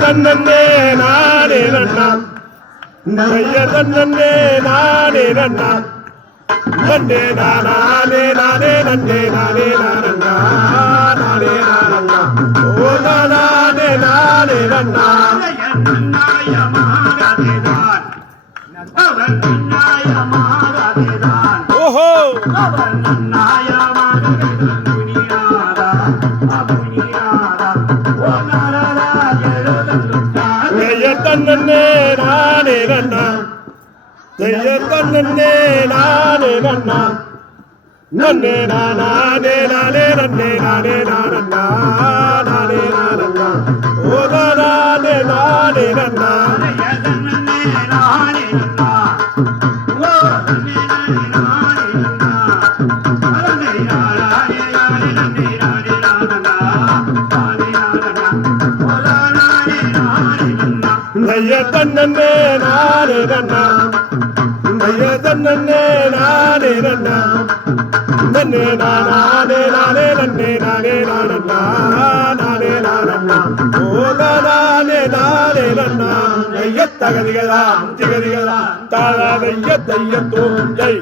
தன்னே நானே தன்னே நானே நன்னா நன்னே நானே நானே நன்னே நானே நானண்ணா நானே ஓ நானே நானே நன்னா ஓஹோ! தன்னே நானே நன்னா தைய தன்னே நானே நன்னா நன்னே நானே நானே நன்னே நானே நானண்ணா நானே நானண்ணா ஓ நானே நானே நன்னா தைய தன்னே நானே நன்னா தைய தன்னே நானே நன்னா நன்னே நானே நானே நன்னே நானே நானண்ணா நானே நானண்ணா ஓ நானே நானே நன்னா ஐய தகதிகதா திகதிகதா தாழ தைய தைய ஜெய்